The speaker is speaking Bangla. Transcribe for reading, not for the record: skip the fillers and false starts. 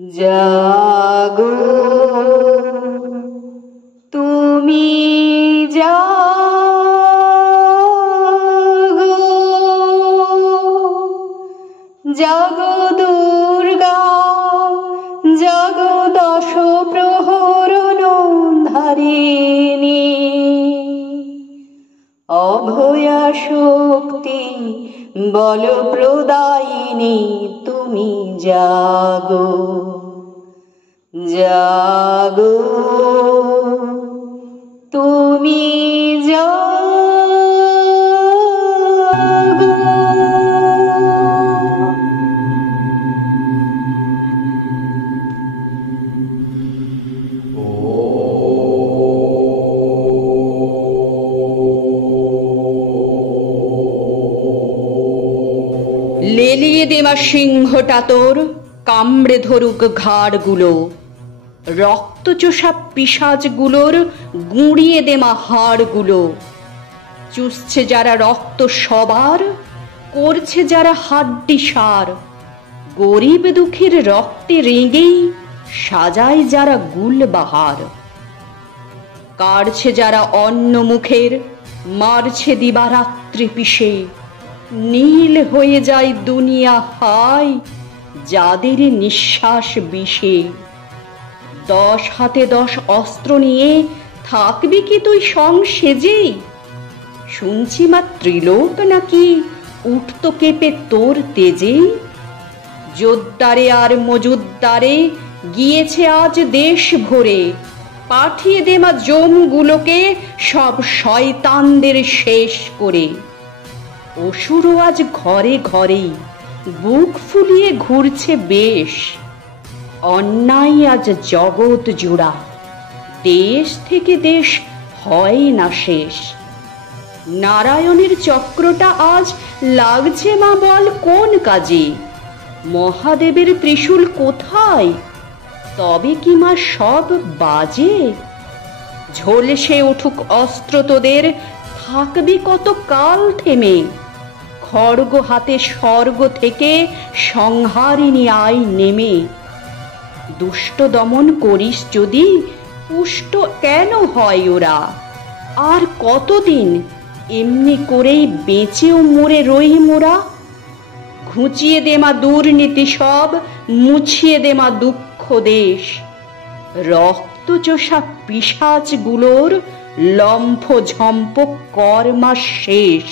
জাগো তুমি জাগো, জাগো দুর্গা জাগো দশ প্রহরণ ধারিণী, অভয়া শক্তি বল প্রদায়িনী তুমি জাগো, জাগো তুমি জাগো। লেলিয়ে দেওয়া সিংহটা তোর কামড়ে ধরুক ঘাড়গুলো, রক্তচোষা পিশাচগুলোর গুঁড়িয়ে দেওয়া হাড়গুলো, চুষছে যারা রক্ত সবার, করছে যারা হাড্ডি সার, গরিব দুঃখীর রক্তে রেঙেই সাজায় যারা গুলবাহার, কাড়ছে যারা অন্ন মুখের, মারছে দিবারাত্রি পিষে, নীল হয়ে যায় দুনিয়া হায় যাদের নিঃশ্বাস বিষে। 10 হাতে 10 অস্ত্র নিয়ে থাকবি কি তুই সং সেজেই? শুনছি মা ত্রিলোক নাকি উঠত কেঁপে তোর তেজেই। যোদ্ধারে আর মজুদ্দারে গিয়েছে আজ দেশ ভরে, পাঠিয়ে দে মা জমগুলোকে সব শয়তানদের শেষ করে। অসুরও আজ ঘরে ঘরে বুক ফুলিয়ে ঘুরছে বেশ, অন্যায় আজ জগৎ জোড়া, দেশ থেকে দেশ হয় না শেষ। নারায়ণের চক্রটা আজ লাগছে মা বল কোন কাজে? মহাদেবের ত্রিশূল কোথায়? তবে কি মা সব বাজে? ঝলসে উঠুক অস্ত্র তোদের, থাকবি কত কাল থেমে? খড়গ হাতে স্বর্গ থেকে সংহারিণী আয় নেমে। দুষ্ট দমন করিস যদি, পুষ্ট কেন হয় ওরা? আর কতদিন এমনি করেই বেঁচেও মরে রই মোরা? ঘুচিয়ে দে মা দুর্নীতি সব, মুছিয়ে দে মা দুঃখ দেশ। রক্তচোষা পিশাচগুলোর লম্ফ ঝম্প কর মা শেষ।